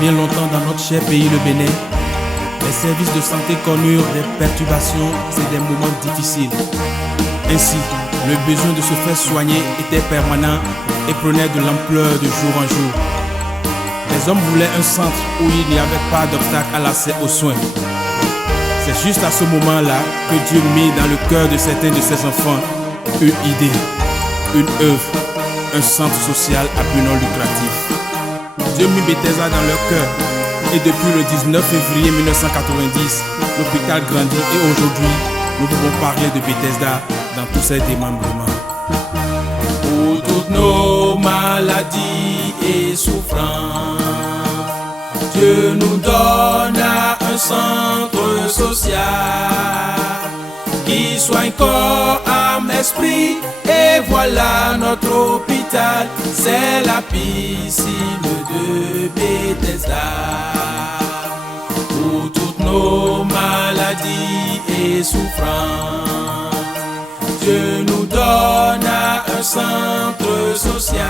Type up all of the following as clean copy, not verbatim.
bien longtemps dans notre cher pays, le Bénin, les services de santé connurent des perturbations et des moments difficiles. Ainsi, le besoin de se faire soigner était permanent et prenait de l'ampleur de jour en jour. Les hommes voulaient un centre où il n'y avait pas d'obstacle à l'accès aux soins. C'est juste à ce moment-là que Dieu mit dans le cœur de certains de ses enfants une idée, une œuvre, un centre social à but non lucratif. Dieu mit Bethesda dans leur cœur et depuis le 19 février 1990, l'hôpital grandit et aujourd'hui, nous pouvons parler de Bethesda dans tous ses démembrements. Pour toutes nos maladies et souffrances, Dieu nous donne un centre social qui soigne corps, âme, esprit. Et voilà notre hôpital, c'est la piscine de Bethesda. Pour toutes nos maladies et souffrances, Dieu nous donne un centre social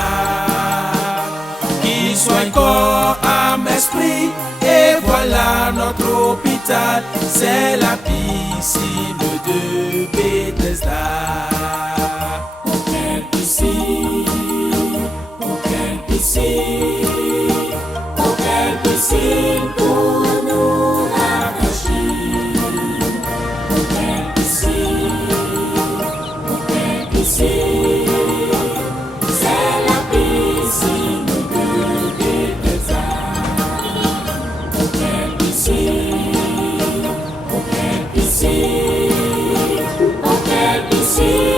qui soigne corps, âme, esprit. Et voilà notre hôpital, c'est la piscine de Bethesda. Aucune piscine, aucune piscine, aucune piscine pour nous rafraîchir. Aucune piscine, aucune piscine, c'est la piscine de Bethesda. Aucune piscine, aucune piscine, aucune piscine.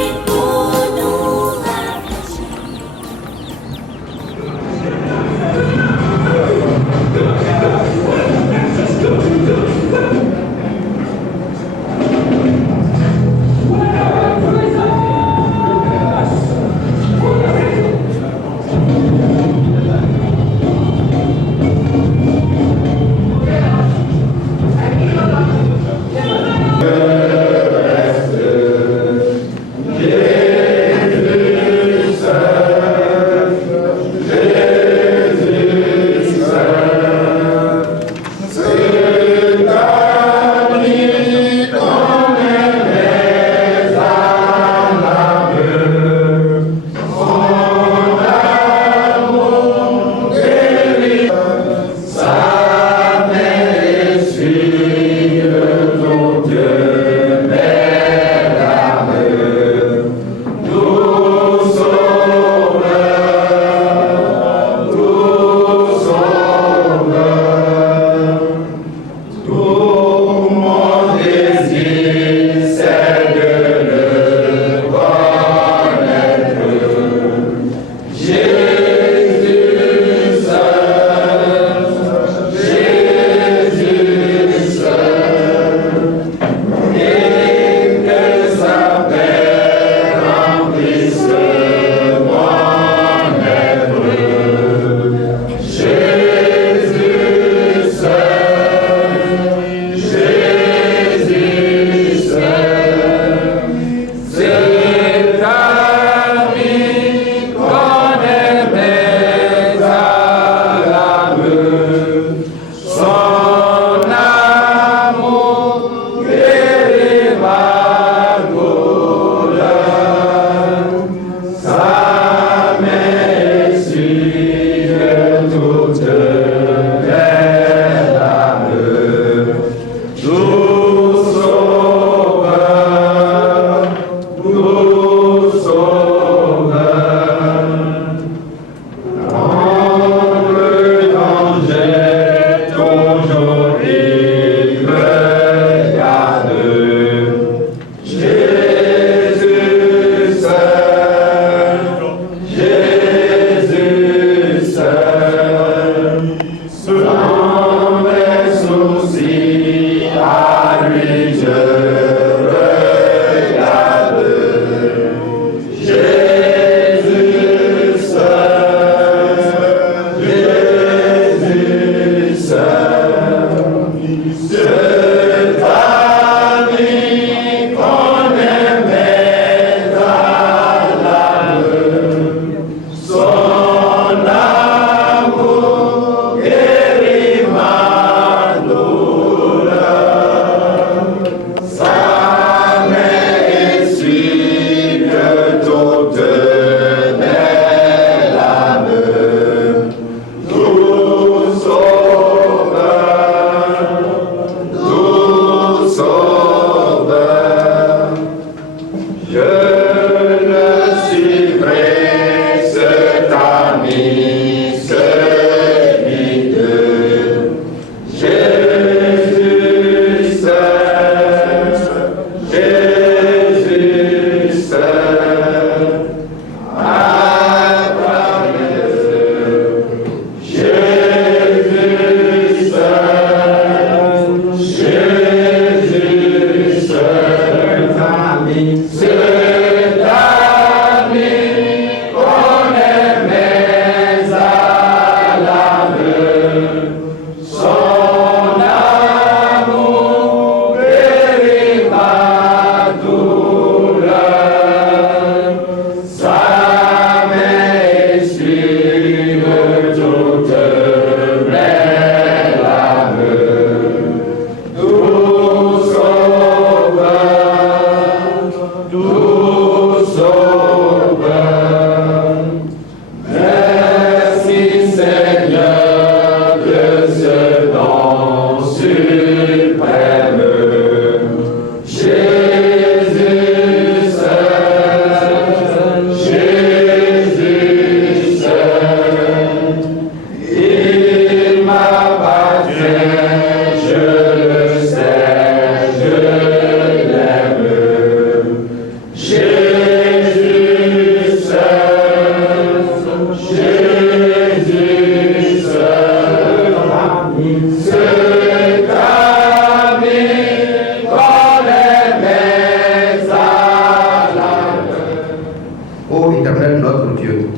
Éternel notre Dieu,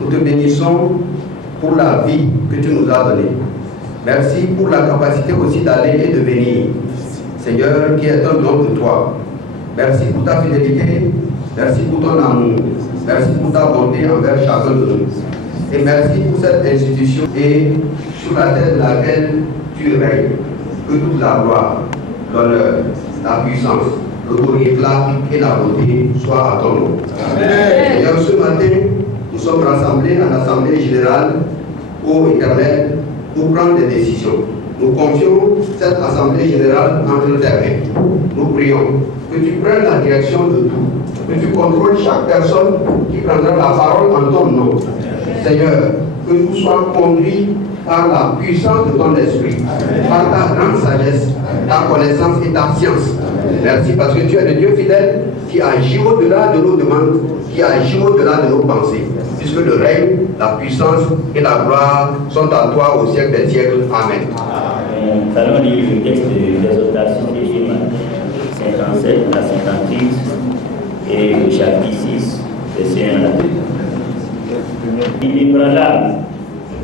nous te bénissons pour la vie que tu nous as donnée. Merci pour la capacité aussi d'aller et de venir. Seigneur, qui est un don de toi. Merci pour ta fidélité, merci pour ton amour, merci pour ta bonté envers chacun de nous. Et merci pour cette institution et sur la tête de laquelle tu règnes. Que toute la gloire, l'honneur, la puissance, le beau éclat et la beauté soient à ton nom. Seigneur, ce matin, nous sommes rassemblés en Assemblée Générale, ô Éternel, pour prendre des décisions. Nous confions cette Assemblée Générale entre tes mains. Nous prions que tu prennes la direction de tout, que tu contrôles chaque personne qui prendra la parole en ton nom. Seigneur, que nous soyons conduits par la puissance de ton esprit, par ta grande sagesse, ta connaissance et ta science. Merci parce que tu es le Dieu fidèle qui agit au-delà de nos demandes, qui agit au-delà de nos pensées. Puisque le règne, la puissance et la gloire sont à toi au siècle des siècles. Amen. Nous allons lire le texte de l'exhortation de Jérémie 57 à 58 et le chapitre 6, verset 1 à 2. Il est là,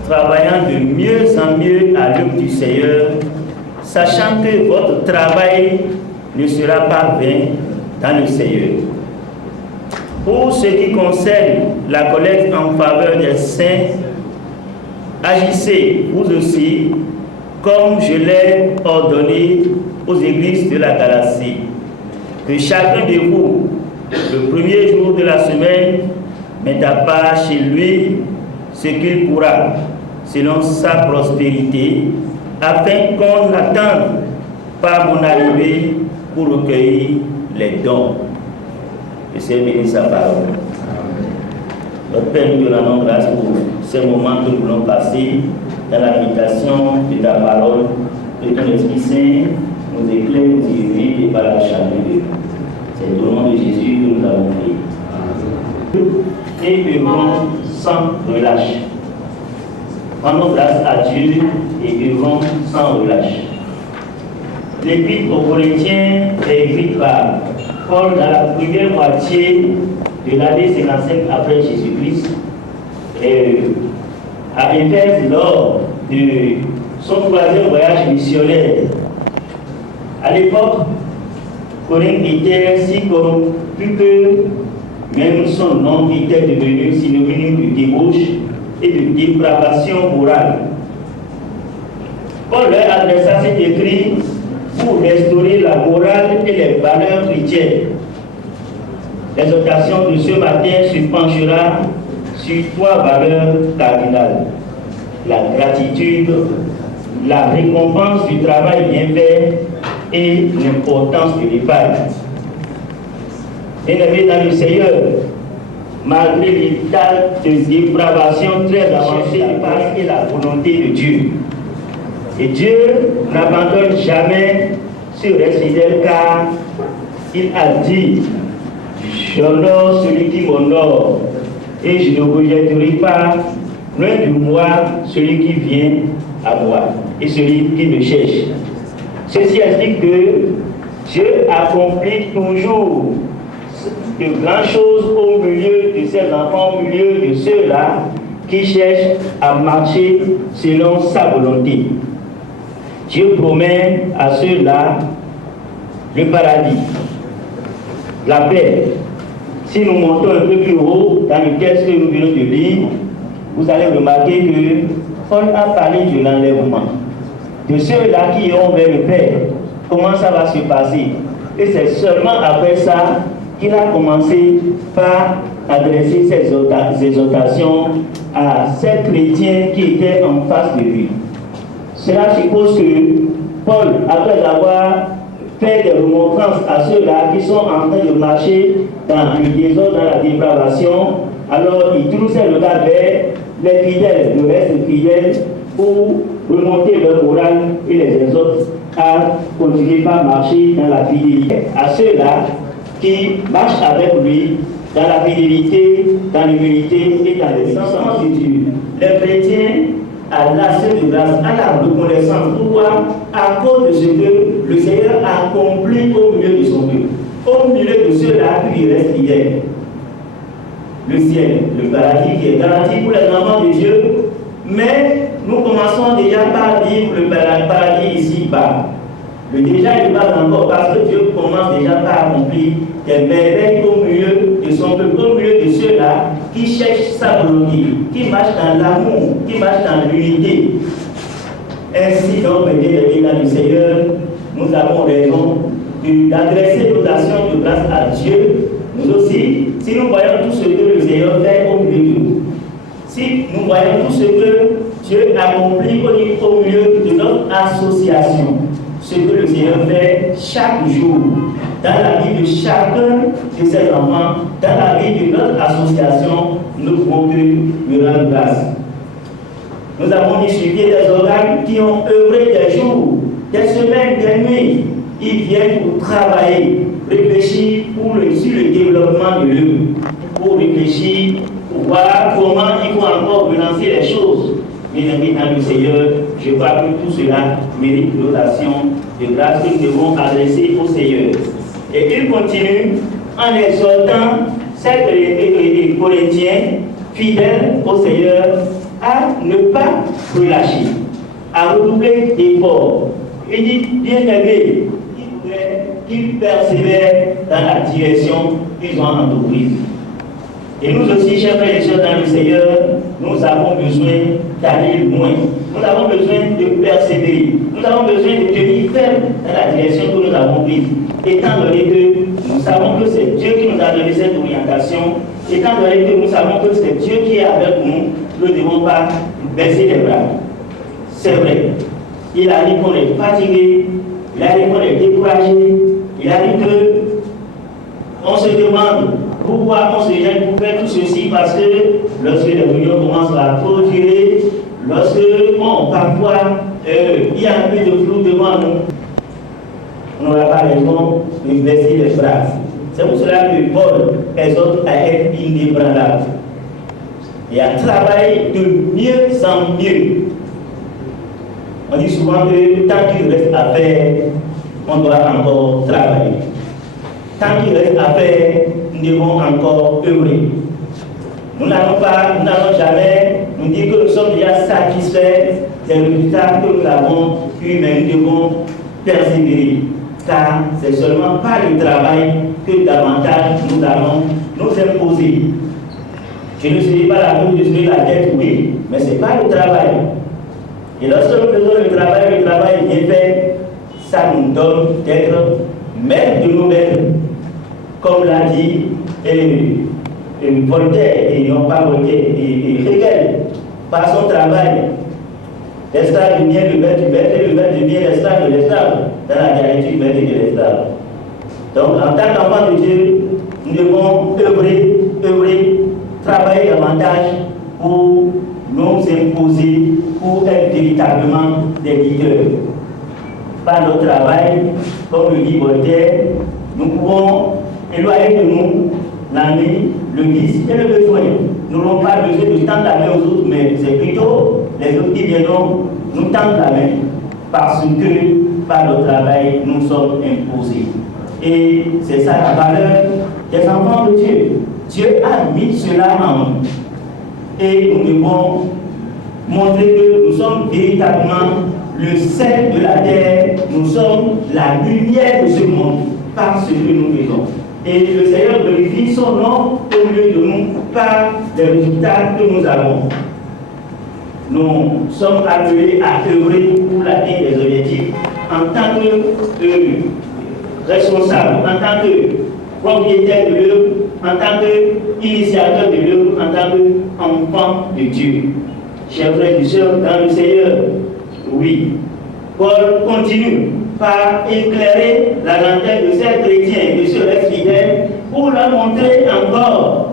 travaillant de mieux en mieux à l'œuvre du Seigneur, sachant que votre travail ne sera pas vain dans le Seigneur. Pour ce qui concerne la collecte en faveur des saints, agissez vous aussi comme je l'ai ordonné aux églises de la Galatie. Que chacun de vous, le premier jour de la semaine, mette à part chez lui ce qu'il pourra, selon sa prospérité, afin qu'on n'attende pas mon arrivée pour recueillir les dons. Que c'est béni sa parole. Notre Père, nous te rendons grâce pour ces moments que nous voulons passer dans la méditation de ta parole, que ton Esprit Saint nous éclaire, nous illumine et par la chaleur de Dieu. C'est au nom de Jésus que nous avons prié. Et œuvrons sans relâche. Rendons grâce à Dieu et œuvrons sans relâche. L'Épître aux Corinthiens est écrite par Paul dans la première moitié de l'année 55 après Jésus-Christ, à Éphèse lors de son troisième voyage missionnaire. À l'époque, Corinthe était ainsi corrompu que même son nom était devenu synonyme de débauche et de dépravation morale. Paul leur adressa cet écrit pour restaurer la morale et les valeurs chrétiennes. L'exhortation de ce matin se penchera sur trois valeurs cardinales: la gratitude, la récompense du travail bien fait et l'importance de l'épargne. Bien-aimés dans le Seigneur, malgré l'état de dépravation très avancé, l'épargne est la volonté de Dieu. Et Dieu n'abandonne jamais ce reste fidèle, car il a dit: j'honore celui qui m'honore, et je ne rejetterai pas loin de moi celui qui vient à moi et celui qui me cherche. Ceci explique que Dieu accomplit toujours de grandes choses au milieu de ses enfants, au milieu de ceux-là qui cherchent à marcher selon sa volonté. Dieu promet à ceux-là le paradis, la paix. Si nous montons un peu plus haut dans le texte que nous venons de lire, vous allez remarquer que Paul a parlé de l'enlèvement, de ceux-là qui iront vers le Père. Comment ça va se passer? Et c'est seulement après ça qu'il a commencé par adresser ses exhortations à ces chrétiens qui étaient en face de lui. Cela suppose que Paul, après avoir fait des remontrances à ceux-là qui sont en train de marcher dans le désordre, dans la dépravation, alors il troussait le gars vers les fidèles, le reste fidèles, pour remonter leur morale et les exhorte à continuer par marcher dans la fidélité. À ceux-là qui marchent avec lui dans la fidélité, dans l'humilité et dans l'obéissance de Dieu. Les chrétiens, à l'action de grâce, à la reconnaissance. Pourquoi? À cause de ce que le Seigneur a accompli au milieu de son peuple, au milieu de ceux-là qui lui restent fidèles. le ciel, le paradis qui est garanti pour les enfants de Dieu, mais nous commençons déjà par vivre le paradis ici-bas. Le déjà n'est pas encore parce que Dieu commence déjà par accomplir des merveilles au milieu de son peuple, au milieu de ceux-là qui cherchent sa volonté, qui marchent dans l'amour, qui marchent dans l'unité. Ainsi donc, mes bien-aimés dans le Seigneur, nous avons raison d'adresser nos actions de grâce à Dieu. Nous aussi, si nous voyons tout ce que le Seigneur fait au milieu de nous, si nous voyons tout ce que Dieu accomplit au milieu de notre association, ce que le Seigneur fait chaque jour, dans la vie de chacun de ses enfants, dans la vie de notre association, nous pouvons que lui rendre grâce. Nous avons discuté des organes qui ont œuvré des jours, des semaines, des nuits. Ils viennent pour travailler, réfléchir sur le développement de l'œuvre, pour réfléchir, pour voir comment il faut encore relancer les choses. Bien aimés dans le Seigneur, je crois que tout cela mérite l'oration de grâce que nous devons adresser au Seigneur. Et il continue en exhortant ces Corinthiens fidèles au Seigneur à ne pas relâcher, à redoubler d'efforts. Il dit, bien aimé, il voudrait qu'ils persévèrent dans la direction qu'ils ont entreprise. Et nous aussi, chers frères et sœurs dans le Seigneur, nous avons besoin d'aller loin. Nous avons besoin de persévérer. Nous avons besoin de tenir ferme dans la direction que nous avons prise. Étant donné que nous savons que c'est Dieu qui nous a donné cette orientation, étant donné que nous savons que c'est Dieu qui est avec nous, nous ne devons pas baisser les bras. C'est vrai. Il arrive qu'on est fatigué, il arrive qu'on est découragé, il arrive qu'on se demande pourquoi on se gêne pour faire tout ceci, parce que lorsque les réunions commencent à trop durer, lorsque parfois il y a un peu de flou devant nous, on n'aura pas raison de baisser les bras. C'est pour cela que Paul exhorte à être inébranlable et à travailler de mieux en mieux. On dit souvent que tant qu'il reste à faire, on doit encore travailler. Tant qu'il reste à faire, nous devons encore œuvrer. Nous n'allons jamais nous dire que nous sommes déjà satisfaits des résultats que nous avons eu, mais nous devons persévérer. Car c'est seulement par le travail que davantage nous allons nous imposer. Je ne suis pas la peine de jouer la tête, oui, mais c'est pas le travail. Et lorsque nous faisons le travail bien fait, ça nous donne d'être maîtres de nous-mêmes. Comme l'a dit Voltaire, et non pas Voltaire, et Hegel, par son travail, l'esclave devient le maître du maître, et le maître devient l'esclave de l'esclave, dans la dialectique du maître et de l'esclave. Donc, en tant qu'enfant de Dieu, nous devons œuvrer, travailler davantage pour nous imposer, pour être véritablement des leaders. Par notre travail, comme le dit Voltaire, nous pouvons éloigner de nous l'ennui, le vice et le besoin. Nous n'avons pas besoin de tendre la main aux autres, mais c'est plutôt les autres qui viendront nous tendre la main, parce que par notre travail, nous sommes imposés. Et c'est ça la valeur des enfants de Dieu. Dieu a mis cela en nous. Et nous devons montrer que nous sommes véritablement le sel de la terre, nous sommes la lumière de ce monde par ce que nous faisons. Et le Seigneur glorifie son nom au milieu de nous par les résultats que nous avons. Nous sommes appelés à œuvrer pour l'atteinte des objectifs en tant que responsables, en tant que propriétaires de l'œuvre, en tant qu'initiateurs de l'œuvre, en tant qu'enfants de Dieu. Chers frères et sœurs, dans le Seigneur, oui, Paul continue par éclairer la lanterne de ces chrétiens, de ceux fidèles, pour leur montrer encore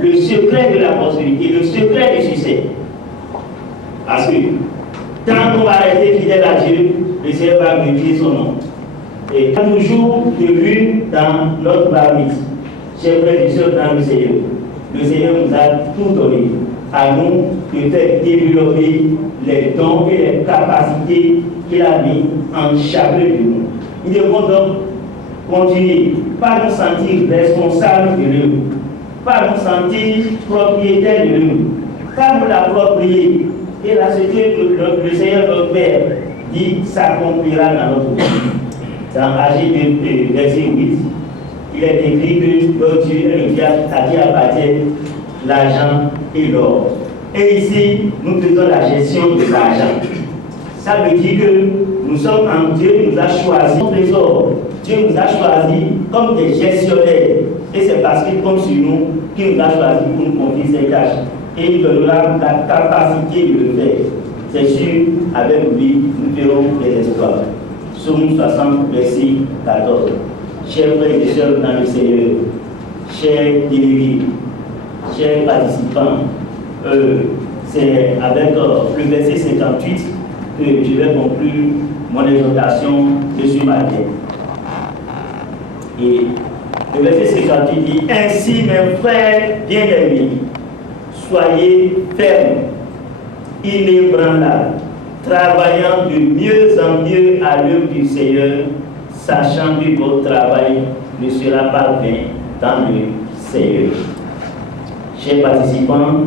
le secret de la prospérité, le secret du succès. Parce que tant qu'on va rester fidèle à Dieu, le Seigneur va glorifier son nom. Et toujours de vue dans notre marmite, chers frères et sœurs dans le Seigneur nous a tout donné. À nous de faire développer les dons et les capacités qu'il a mis en chacun de nous. Nous devons donc continuer par nous sentir responsables de l'œuvre. pas nous sentir propriétaires de nous, pas nous l'approprier. Et là, ce que le Seigneur notre Père dit s'accomplira dans notre vie. Dans Agé verset 8, il est écrit que notre Dieu est un Dieu à qui appartient l'argent et l'or. Et ici, nous faisons la gestion de l'argent. Ça veut dire que nous sommes en Dieu, nous a choisi notre trésor. Dieu nous a choisis comme des gestionnaires. Et c'est parce qu'il compte sur nous qu'il nous a choisis pour nous confier ses tâches. Et il donnera la capacité de le faire. C'est sûr, avec lui, nous ferons des exploits. Psaume 60, verset 14. Chers frères et sœurs dans le Seigneur, chers délégués, chers participants, c'est avec le verset 58 que je vais conclure mon exhortation de ce matin. Et le verset 58 dit: ainsi, mes frères bien-aimés, soyez fermes, inébranlables, travaillant de mieux en mieux à l'œuvre du Seigneur, sachant que votre travail ne sera pas vain dans le Seigneur. Chers participants,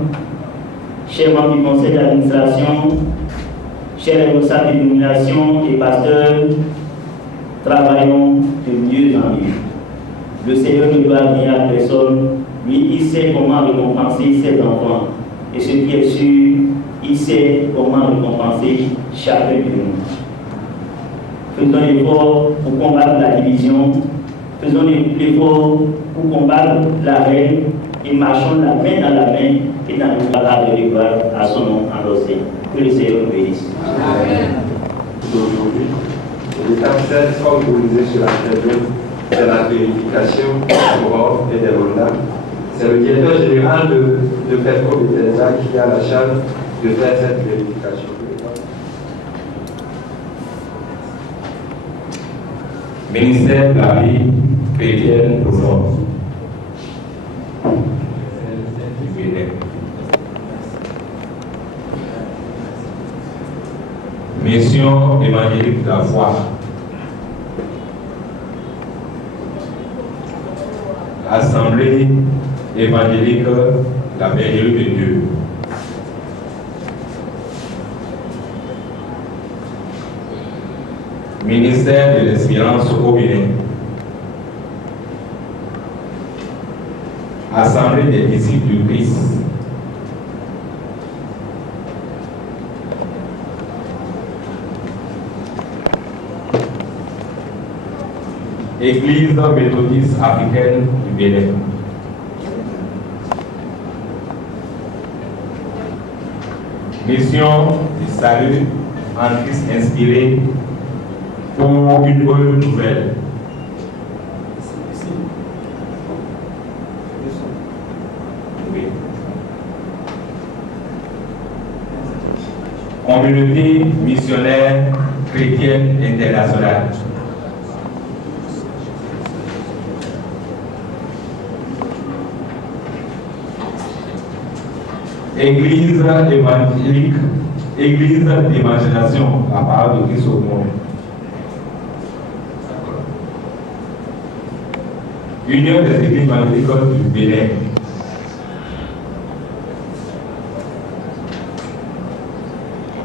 chers membres du conseil d'administration, chers responsables de dénomination et pasteurs, travaillons de mieux en mieux. Le Seigneur ne doit rien à personne. Lui, il sait comment récompenser ses enfants. Et ce qui est sûr, il sait comment récompenser chacun de nous. Faisons l'effort pour combattre la division. Faisons l'effort pour combattre la haine. Et marchons la main dans la main et dans le parade de gloire à son nom endossé. Que le Seigneur nous bénisse. Amen. Aujourd'hui, l'étape 7, comme vous le disiez sur la tribune, c'est la vérification des corps et des mandats. C'est le directeur général de Petro Bethesda qui a la charge de faire cette vérification. Ministère de la vie chrétienne pour l'homme. Mission évangélique de la foi. Assemblée évangélique de la Bergerie de Dieu. Ministère de l'Espérance au Bénin. Assemblée des disciples du Christ. Église méthodiste africaine du Bénin. Mission du salut en Christ inspiré pour une œuvre nouvelle. Oui. Communauté missionnaire chrétienne internationale. Église évangélique, église d'évangélisation, la parole de Christ au monde. Union des églises évangéliques du Bénin.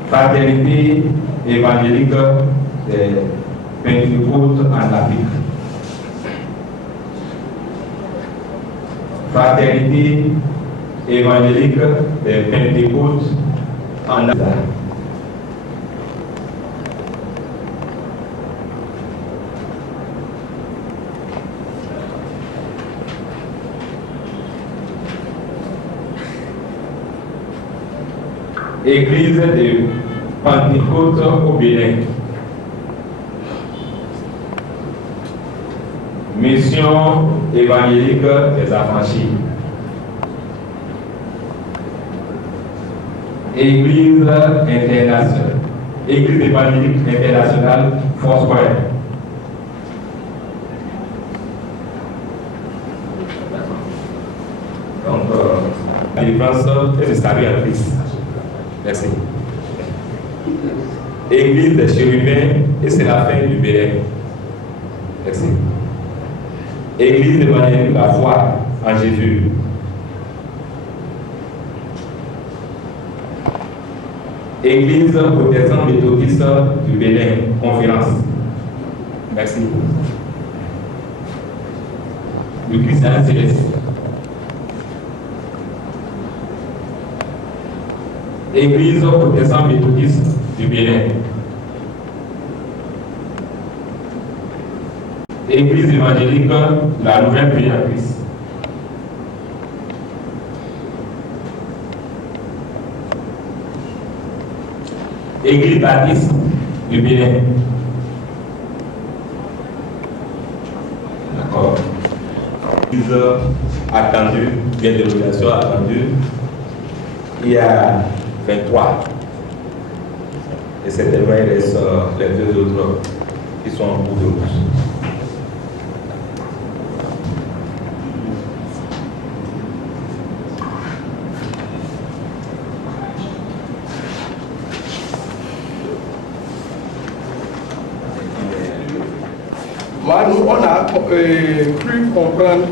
Fraternité évangélique des Pentecôtes en Afrique. Fraternité évangélique des Pentecôtes en Afrique. Église de Pentecôte au Bénin. Mission évangélique des affranchis. Église internationale, Église évangélique internationale, Foursquare. Donc, la délivrance est installée à Christ. Merci. Église des chérubins, et c'est la fin du Bénin. Merci. Église évangélique de la foi en Jésus. Église protestante méthodiste du Bénin, conférence. Merci. Le Christian Céleste. Église protestante méthodiste du Bénin. Église évangélique, la nouvelle créatrice. Église baptiste du Bénin. D'accord. Église attendue, bien dénomination attendue. Il y a 23. Et certainement il reste les deux autres qui sont en cours de route. Nous, on a cru comprendre